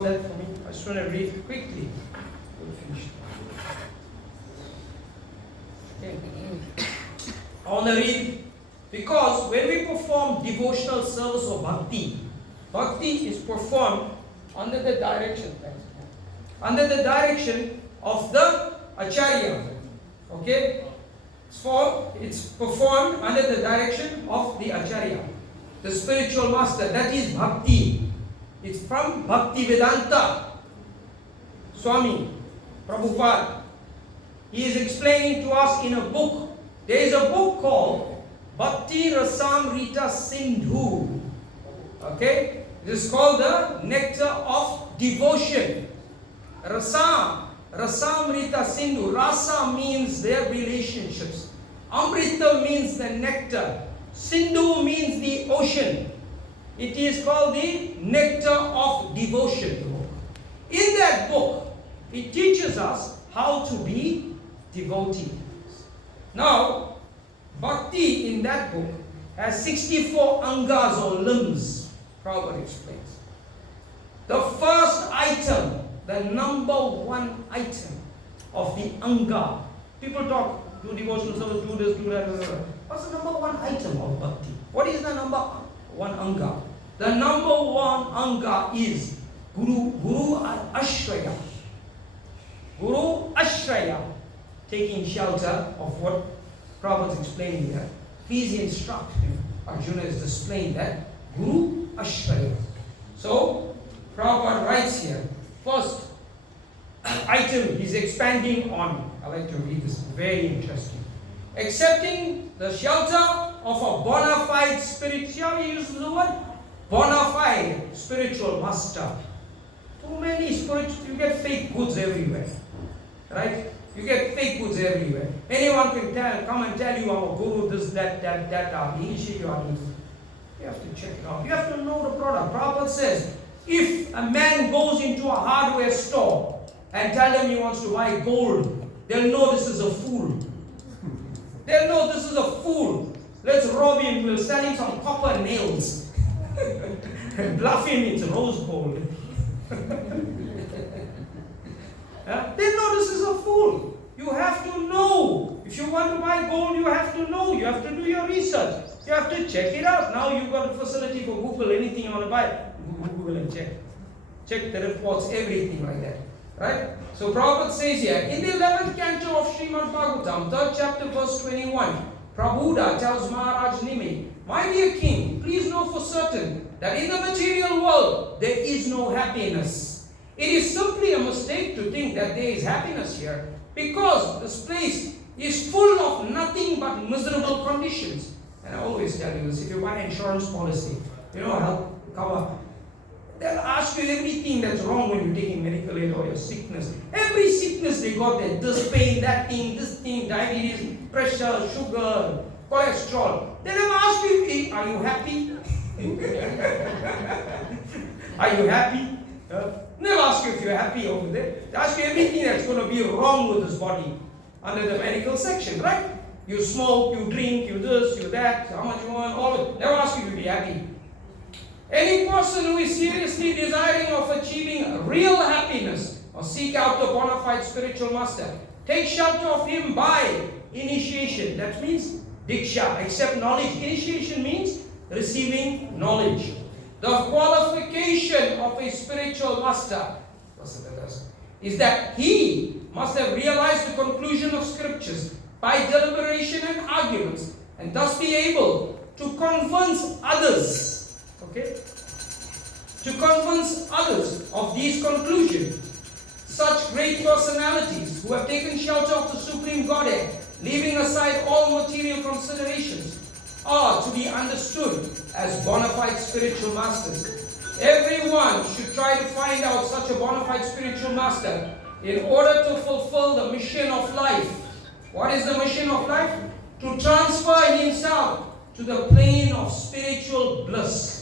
that for me? I just want to read quickly. We'll finish. Okay. I want to read because when we perform devotional service or bhakti, bhakti is performed under the direction of the acharya. Okay? It's performed under the direction of the acharya, the spiritual master. That is bhakti. It's from Bhaktivedanta Swami Prabhupada. He is explaining to us in a book. There is a book called Bhakti Rasamrita Sindhu. Okay? This is called the Nectar of Devotion. Rasamrita Sindhu. Rasa means their relationships. Amrita means the nectar. Sindhu means the ocean. It is called the Nectar of Devotion. In that book, it teaches us how to be devotee. Now, bhakti in that book has 64 angas or limbs. Prabhupada explains. The first item, the number one item of the anga. People talk, do devotional service, do this, do that. What's the number one item of bhakti? What is the number one anga? The number one anga is Guru Ashraya. Guru Ashraya, taking shelter of what Prabhupada is explaining here. Please instruct him. Arjuna is displaying that. Guru Ashraya. So, Prabhupada writes here, first item he's expanding on. I like to read this, very interesting. Accepting the shelter of a bona fide spirit. See how he uses the word? Bona fide spiritual master. Too many spiritual, you get fake goods everywhere. Right? You get fake goods everywhere. Anyone can come and tell you, I'm a guru, this, that, initiate you. You have to check it out. You have to know the product. Prabhupada says, if a man goes into a hardware store and tell them he wants to buy gold, they'll know this is a fool. They'll know this is a fool. Let's rob him, we'll sell him some copper nails. And bluff him it's rose gold. They know this is a fool. You have to know. If you want to buy gold, you have to know. You have to do your research. You have to check it out. Now you've got a facility for Google. Anything you want to buy, Google and check. Check the reports, everything like that. Right? So Prabhupada says here, in the 11th canto of Srimad Bhagavatam, 3rd chapter, verse 21, Prabhupada tells Maharaj Nimi, my dear king, please know for certain that in the material world there is no happiness. It is simply a mistake to think that there is happiness here because this place is full of nothing but miserable conditions. And I always tell you this, if you buy an insurance policy, health cover, they'll ask you everything that's wrong when you're taking medical aid or your sickness. Every sickness they got there, this pain, that thing, this thing, diabetes, pressure, sugar, cholesterol. They never ask you, are you happy? Are you happy? Never ask you if you're happy over there. They ask you everything that's going to be wrong with this body under the medical section, right? You smoke, you drink, you this, you that, how much you want, all of it. Never ask you to be happy. Any person who is seriously desiring of achieving real happiness or seek out the bona fide spiritual master, take shelter of him by initiation. That means diksha, accept knowledge. Initiation means receiving knowledge. The qualification of a spiritual master is that he must have realized the conclusion of scriptures by deliberation and arguments and thus be able to convince others. Okay? To convince others of these conclusions. Such great personalities who have taken shelter of the Supreme Godhead, leaving aside all material considerations, are to be understood as bona fide spiritual masters. Everyone should try to find out such a bona fide spiritual master in order to fulfill the mission of life. What is the mission of life? To transfer himself to the plane of spiritual bliss.